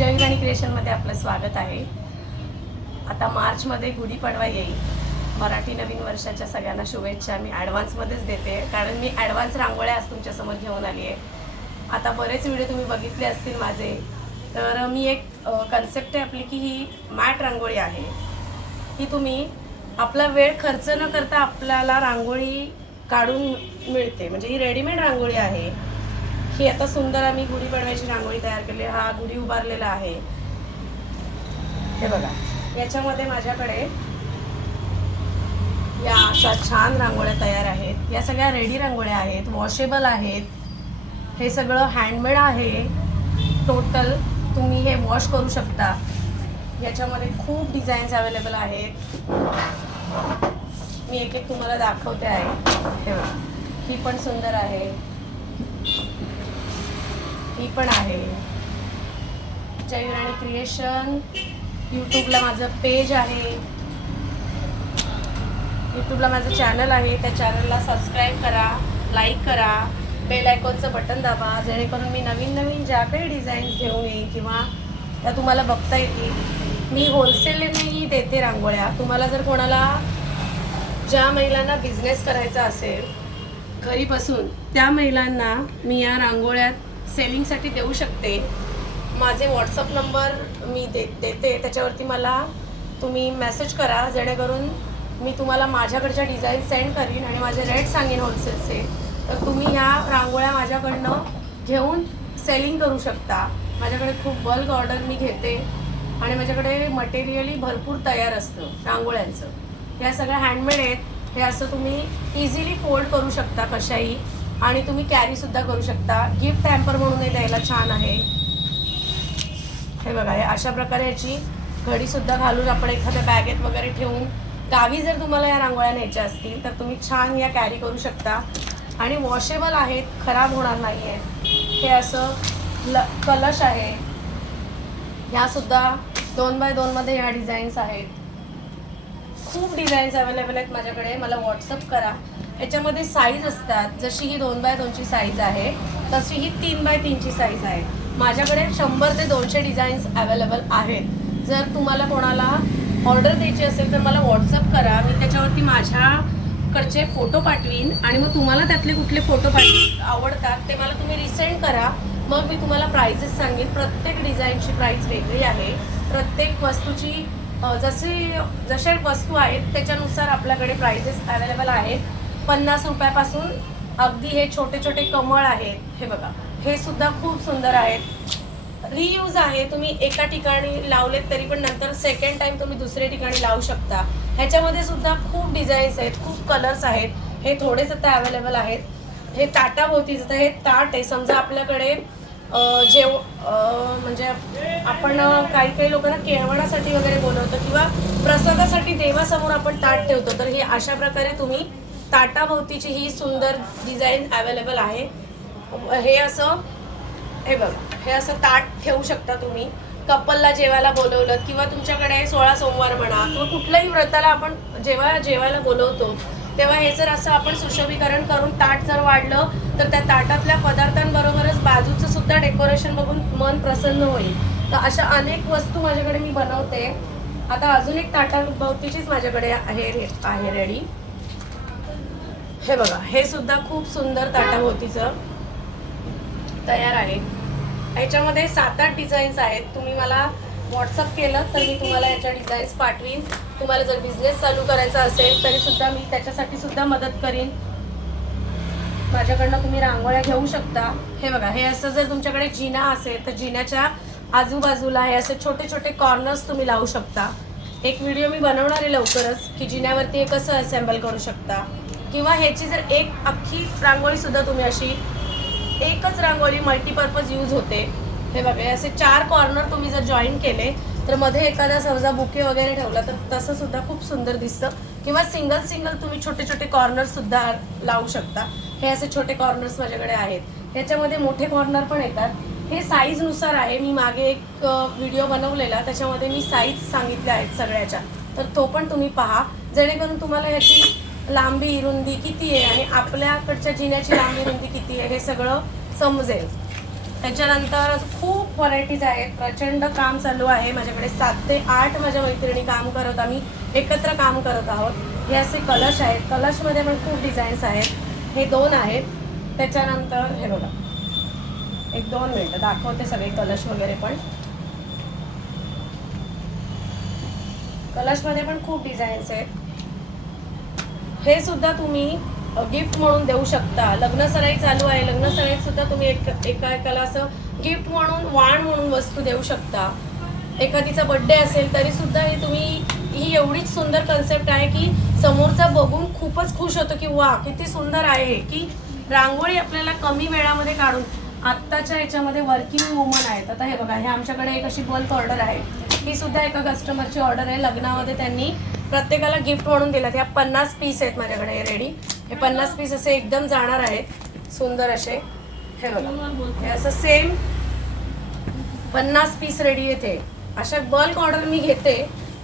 जय आणि क्रिएशनमध्ये आपलं स्वागत आहे. आता मार्चमध्ये गुढीपाडवा येईल. मराठी नवीन वर्षाच्या सगळ्यांना शुभेच्छा. मी ॲडव्हान्समध्येच देते कारण मी ॲडव्हान्स रांगोळ्या आज तुमच्यासमोर घेऊन आली आहे. आता बरेच व्हिडिओ तुम्ही बघितले असतील माझे. तर मी एक कन्सेप्ट आहे आपली की ही मॅट रांगोळी आहे. ही तुम्ही आपला वेळ खर्च न करता आपल्याला रांगोळी काढून मिळते. म्हणजे ही रेडीमेड रांगोळी आहे. ही आता सुंदर आम्ही गुढी बनवायची रांगोळी तयार केली. आहे. हा गुढी उभारलेला आहे. हे बघा. याच्यामध्ये माझ्याकडे या अशा छान रांगोळ्या तयार आहेत. या सगळ्या रेडी रांगोळ्या आहेत. वॉशेबल आहेत. हे सगळं हँडमेड आहे. टोटल तुम्ही हे वॉश करू शकता. याच्यामध्ये खूप डिझाईन्स अवेलेबल आहेत. मी एक एक तुम्हाला दाखवते आहे. हे बघा. ही पण सुंदर आहे. ही पण आहे. जयराणी क्रिएशन. यूट्यूबला माझं पेज आहे. यूट्यूबला माझं चॅनल आहे. त्या चॅनलला सबस्क्राईब करा लाईक करा. बेल आयकॉनचं बटन दाबा. जेणेकरून मी नवीन नवीन ज्या काही डिझाईन्स घेऊन येईन किंवा त्या तुम्हाला बघता येतील मी होलसेलनेही देते रांगोळ्या. तुम्हाला जर कोणाला ज्या महिलांना बिझनेस करायचा असेल घरी बसून त्या महिलांना मी या रांगोळ्यात सेलिंगसाठी देऊ शकते. माझे व्हॉट्सअप नंबर मी दे देते. त्याच्यावरती मला तुम्ही मेसेज करा जेणेकरून मी तुम्हाला माझ्याकडच्या डिझाईन सेंड करीन आणि माझे रेट सांगेन होलसेलचे तर तुम्ही ह्या रांगोळ्या माझ्याकडनं घेऊन सेलिंग करू शकता. माझ्याकडे खूप बल्क ऑर्डर मी घेते आणि माझ्याकडे मटेरियली भरपूर तयार असतं रांगोळ्यांचं. ह्या सगळ्या हँडमेड आहेत. हे असं तुम्ही इझिली फोल्ड करू शकता कशाही. आणि तुम्ही कॅरीसुद्धा करू शकता. गिफ्ट टॅम्पर म्हणून हे द्यायला छान आहे. हे बघा हे अशा प्रकारे याची घडीसुद्धा घालून आपण एखाद्या बॅगेत वगैरे ठेवून गावी जर तुम्हाला या रांगोळ्या न्यायच्या असतील तर तुम्ही छान या कॅरी करू शकता. आणि वॉशेबल आहेत खराब होणार नाही आहेत हे असं ल कलश आहे. ह्यासुद्धा दोन बाय दोनमध्ये ह्या डिझाईन्स आहेत. खूप डिझाईन्स अवेलेबल आहेत माझ्याकडे. मला व्हॉट्सअप करा. याच्यामध्ये साईज असतात. जशी ही दोन बाय दोनची साईज आहे तशी ही तीन बाय तीनची साईज आहे. माझ्याकडे शंभर ते दोनशे डिझाईन्स अवेलेबल आहेत. जर तुम्हाला कोणाला ऑर्डर द्यायची असेल तर मला व्हॉट्सअप करा. मी त्याच्यावरती माझ्याकडचे फोटो पाठवीन आणि मग तुम्हाला त्यातले कुठले फोटो पाठव आवडतात ते मला तुम्ही रिसेंड करा. मग मी तुम्हाला प्राइजेस सांगेन. प्रत्येक डिझाईनची प्राईज वेगळी आहे. प्रत्येक वस्तूची जसे जसे जशा वस्तू आहेत त्याच्यानुसार आपल्याकडे प्राइजेस अवेलेबल आहेत. पन्नास रुपयापासून अगदी हे छोटे छोटे कमळ आहेत हे बघा. हे सुद्धा खूप सुंदर आहेत. रियूज आहे तुम्ही एका ठिकाणी लावलेत तरी पण नंतर सेकंड टाइम तुम्ही दुसऱ्या ठिकाणी लावू शकता. ह्याच्यामध्ये सुद्धा खूप डिझाईन्स आहेत खूप कलर्स आहेत. हे थोडेच आता अवेलेबल आहेत. हे ताटाभोवती जसं हे ताट आहे. समजा आपल्याकडे जे जेव म्हणजे आपण काही काही लोकांना केळवणासाठी वगैरे बोलवतो किंवा प्रसादासाठी देवासमोर आपण ताट ठेवतो तर हे अशा प्रकारे तुम्ही ताटाभोवतीची ही सुंदर डिझाईन अवेलेबल आहे. हे असं हे बघा हे असं ताट ठेवू शकता तुम्ही. कपलला जेवायला बोलवलं किंवा तुमच्याकडे सोळा सोमवार म्हणा किंवा कुठल्याही व्रताला आपण जेव्हा जेवायला बोलवतो तेव्हा हे जर असं आपण सुशोभीकरण करून ताट जर वाढलं तर त्या ताटातल्या पदार्थांबरोबरच बाजूचं सुद्धा डेकोरेशन बघून मन प्रसन्न होईल. तर अशा अनेक वस्तू माझ्याकडे मी बनवते. आता अजून एक ताटाभोवतीचीच माझ्याकडे आहे रे- आहे रेडी हे बघा हे सुद्धा खूप सुंदर ताटाभोवतीचं तयार आहे. ह्याच्यामध्ये सात आठ डिझाईन्स आहेत. तुम्ही मला व्हॉट्सअप केलं तर मी तुम्हाला याच्या डिझाईन्स पाठवीन. तुम्हाला जर बिझनेस चालू करायचा असेल तरी सुद्धा मी त्याच्यासाठी सुद्धा मदत करीन. माझ्याकडनं तुम्ही रांगोळ्या घेऊ शकता. हे बघा हे असं जर तुमच्याकडे जिना असेल तर जिन्याच्या आजूबाजूला हे असे छोटे छोटे कॉर्नर्स तुम्ही लावू शकता. एक व्हिडिओ मी बनवणार आहे लवकरच की जिन्यावरती हे कसं असेंबल करू शकता. किंवा ह्याची जर एक अख्खी रांगोळी सुद्धा तुम्ही अशी एकच रांगोळी मल्टीपर्पज यूज होते. हे बघा असे चार कॉर्नर तुम्ही जर जॉईन केले तर मध्ये एखादा समजा बुके वगैरे ठेवला तर तसं सुद्धा खूप सुंदर दिसतं. किंवा सिंगल सिंगल तुम्ही छोटे छोटे कॉर्नर सुद्धा लावू शकता. हे असे छोटे कॉर्नर्स माझ्याकडे आहेत. त्याच्यामध्ये मोठे कॉर्नर पण येतात. हे साईजनुसार आहे. मी मागे एक व्हिडिओ बनवलेला. त्याच्यामध्ये मी साईज सांगितल्या आहेत सगळ्याच्या. तर तो पण तुम्ही पहा. जेणेकरून तुम्हाला ह्याची लांबी रुंदी किती आहे आणि आपल्याकडच्या जिन्याची लांबी रुंदी किती आहे हे सगळं समजेल. त्याच्यानंतर खूप व्हरायटीज आहेत. प्रचंड काम चालू आहे. माझ्याकडे सात ते आठ माझ्या मैत्रिणी काम करत आम्ही एकत्र काम करत आहोत. हे असे कलश आहेत. कलशमध्ये पण खूप डिझाईन्स आहेत. हे दोन आहेत. त्याच्यानंतर हे बघा. एक दोन मिनटं. दाखवते सगळे कलश वगैरे पण. कलशमध्ये पण खूप डिझाईन्स आहेत. हे सुद्धा तुम्ही गिफ्ट म्हणून देऊ शकता. लग्न सराई चालू आहे. लग्न सराईत सुद्धा तुम्ही एक एका एकाला असं गिफ्ट म्हणून वाण म्हणून वस्तू देऊ शकता. एखादीचा बड्डे असेल तरी सुद्धा हे तुम्ही ही एवढीच सुंदर कन्सेप्ट आहे की समोरचा बघून खूपच खुश होतो की वा किती सुंदर आहे. की रांगोळी आपल्याला कमी वेळामध्ये काढून आत्ताच्या याच्यामध्ये वर्किंग वुमन आहेत. आता हे बघा हे आमच्याकडे एक अशी बल्क ऑर्डर आहे. ही सुद्धा एका कस्टमरची ऑर्डर आहे. लग्नामध्ये त्यांनी प्रत्येकाला गिफ्ट म्हणून दिलं ह्या पन्नास पीस आहेत माझ्याकडे रेडी हे पन्नास पीस असे एकदम जाणार आहेत. सुंदर असे. हे बघा. हे असं सेम पन्नास पीस रेडी येते. अशा बल्क ऑर्डर मी घेते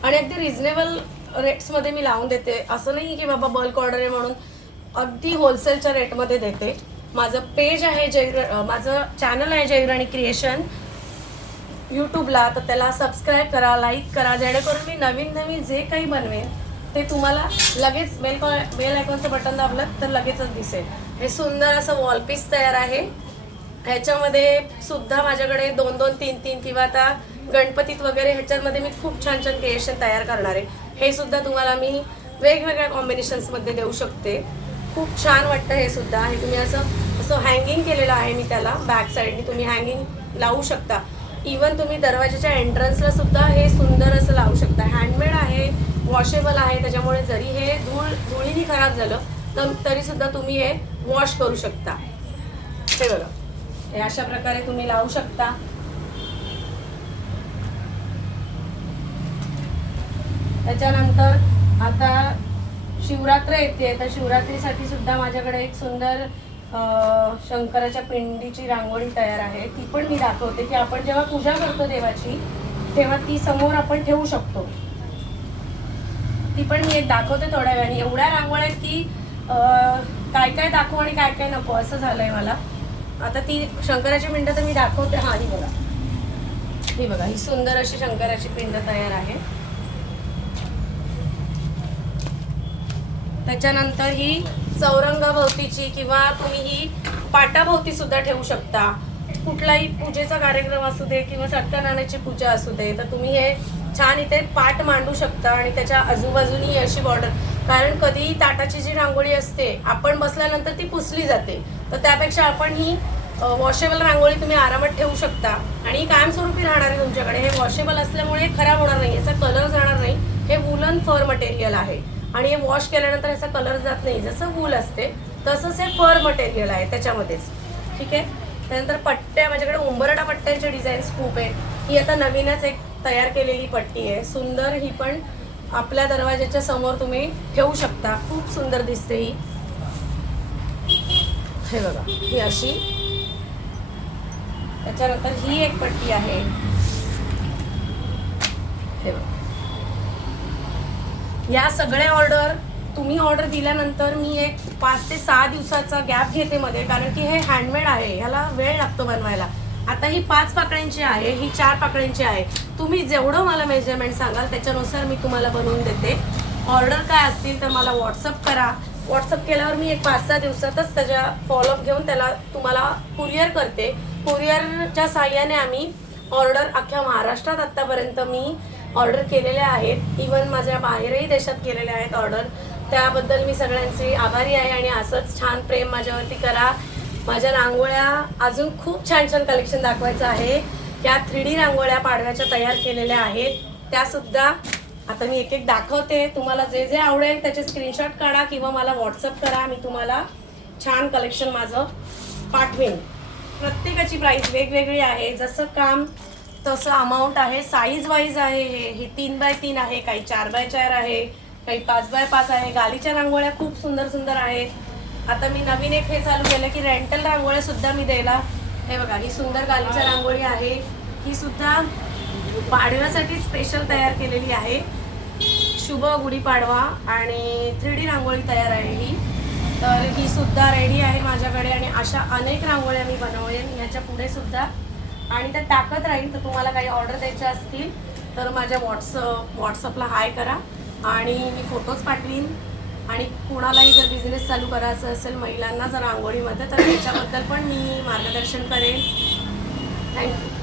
आणि अगदी रिझनेबल रेट्समध्ये मी लावून देते. असं नाही की बाबा बल्क ऑर्डर आहे म्हणून अगदी होलसेलच्या रेटमध्ये देते. माझं पेज आहे जय माझं चॅनल आहे जयराणी क्रिएशन यूट्यूबला तर त्याला सबस्क्राईब करा लाईक करा जेणेकरून मी नवीन नवीन जे काही बनवेन ते तुम्हाला लगेच बेल कॉ बेल आयकॉनचं बटन दाबलं तर लगेचच दिसेल. हे सुंदर असं वॉलपीस तयार आहे. ह्याच्यामध्ये सुद्धा माझ्याकडे दोन दोन तीन तीन किंवा आता गणपतीत वगैरे ह्याच्यामध्ये मी खूप छान छान क्रिएशन तयार करणार आहे. हे सुद्धा तुम्हाला मी वेगवेगळ्या कॉम्बिनेशन्समध्ये देऊ शकते. खूप छान वाटतं हे सुद्धा. हे तुम्ही असं असं हँगिंग केलेलं आहे मी त्याला. बॅक साईडनी तुम्ही हँगिंग लावू शकता. इवन तुम्ही दरवाजाच्या एंट्रन्सला सुद्धा हे सुंदर असं लावू शकता. हँडमेड आहे वॉशेबल आहे त्याच्यामुळे जरी हे धूळ धुळीने खराब झालं तर तरी सुद्धा तुम्ही हे वॉश करू शकता. हे बघा. हे अशा प्रकारे तुम्ही लावू शकता. त्याच्यानंतर आता शिवरात्र येते तर शिवरात्रीसाठी सुद्धा माझ्याकडे एक सुंदर शंकराच्या पिंडीची रांगोळी तयार आहे. ती पण मी दाखवते की आपण जेव्हा पूजा करतो देवाची तेव्हा ती समोर आपण ठेवू शकतो. ती पण मी एक दाखवते थोड्या वेळाने. एवढ्या रांगोळ्या की काय काय दाखवू आणि काय काय नको असं झालंय मला. आता ती शंकराची पिंड तर मी दाखवते. हा ही बघा. ही बघा ही सुंदर अशी शंकराची पिंड तयार आहे. त्याच्यानंतर ही चौरंगाभोवतीची किंवा तुम्ही ही पाटाभोवती सुद्धा ठेवू शकता. कुठलाही पूजेचा कार्यक्रम असू दे किंवा सत्यनारायणाची पूजा असू दे तर तुम्ही हे छान इथे पाट मांडू शकता आणि त्याच्या आजूबाजूनी अशी बॉर्डर कारण कधीही ताटाची जी रांगोळी असते आपण बसल्यानंतर ती पुसली जाते. तर त्यापेक्षा आपण ही वॉशेबल रांगोळी तुम्ही आरामात ठेवू शकता. आणि कायमस्वरूपी राहणार आहे तुमच्याकडे. हे वॉशेबल असल्यामुळे खराब होणार नाही. याचा कलर जाणार नाही. हे वुलन फर मटेरियल आहे. आणि हे वॉश केल्यानंतर याचा कलर जात नाही. जसं वूल असते तसंच हे फर मटेरियल आहे त्याच्यामध्येच. ठीक आहे? त्यानंतर पट्ट्या माझ्याकडे उंबरडा पट्ट्यांचे डिझाईन्स खूप आहेत. ही आता नवीनच एक तयार केलेली पट्टी आहे. सुंदर ही पण आपल्या दरवाजाच्या समोर तुम्ही ठेवू शकता. खूप सुंदर दिसते ही. हे बघा ही अशी. त्याच्यानंतर ही एक पट्टी आहे. हे बघा. या सगळ्या ऑर्डर तुम्ही ऑर्डर दिल्यानंतर मी एक पाच ते सहा दिवसाचा गॅप घेते मध्ये कारण की हे हँडमेड आहे. ह्याला वेळ लागतो बनवायला. आता ही पाच पाकळ्यांची आहे ही चार पाकळ्यांची आहे. तुम्ही जेवढं मला मेजरमेंट सांगाल त्याच्यानुसार मी तुम्हाला बनवून देते. ऑर्डर काय असतील तर मला व्हॉट्सअप करा. व्हॉट्सअप केल्यावर मी एक पाच सहा दिवसातच त्याच्या फॉलोअप घेऊन त्याला तुम्हाला कुरिअर करते. कुरिअरच्या साह्याने आम्ही ऑर्डर अख्ख्या महाराष्ट्रात आत्तापर्यंत मी ऑर्डर केलेल्या आहेत. इवन माझ्या बाहेरही देशात केलेल्या आहेत ऑर्डर. त्याबद्दल मी सगळ्यांची आभारी आहे आणि असंच छान प्रेम माझ्यावरती करा. माझ्या रांगोळ्या अजून खूप छान छान कलेक्शन दाखवायचं आहे. या थ्री डी रांगोळ्या पाडव्याच्या तयार केलेल्या आहेत. त्यासुद्धा आता मी एक एक दाखवते. तुम्हाला जे जे आवडेल त्याचे स्क्रीनशॉट काढा किंवा मला व्हॉट्सअप करा. मी तुम्हाला छान कलेक्शन माझं पाठवेन. प्रत्येकाची प्राईस वेगवेगळी आहे. जसं काम तसं अमाऊंट आहे साईज वाईज आहे हे. हे तीन बाय तीन आहे काही चार बाय चार आहे काही पाच बाय पाच आहे. गालीच्या रांगोळ्या खूप सुंदर सुंदर आहेत. आता मी नवीन एक हे चालू केलं की रेंटल रांगोळ्या सुद्धा मी द्यायला. हे बघा ही सुंदर गालीच्या रांगोळी आहे. ही सुद्धा पाडव्यासाठी स्पेशल तयार केलेली आहे. शुभ गुढीपाडवा आणि थ्री डी रांगोळी तयार आहे ही. तर ही सुद्धा रेडी आहे माझ्याकडे आणि अशा अनेक रांगोळ्या मी बनवेन. याच्यापुढे सुद्धा आणि त्या टाकत राहील तर तुम्हाला काही ऑर्डर द्यायच्या असतील तर माझ्या व्हॉट्सअप व्हॉट्सअपला हाय करा. आणि मी फोटोज पाठवीन. आणि कोणालाही जर बिझनेस चालू करायचं असेल महिलांना जर आंघोळीमध्ये तर त्याच्याबद्दल पण मी मार्गदर्शन करेन. थँक्यू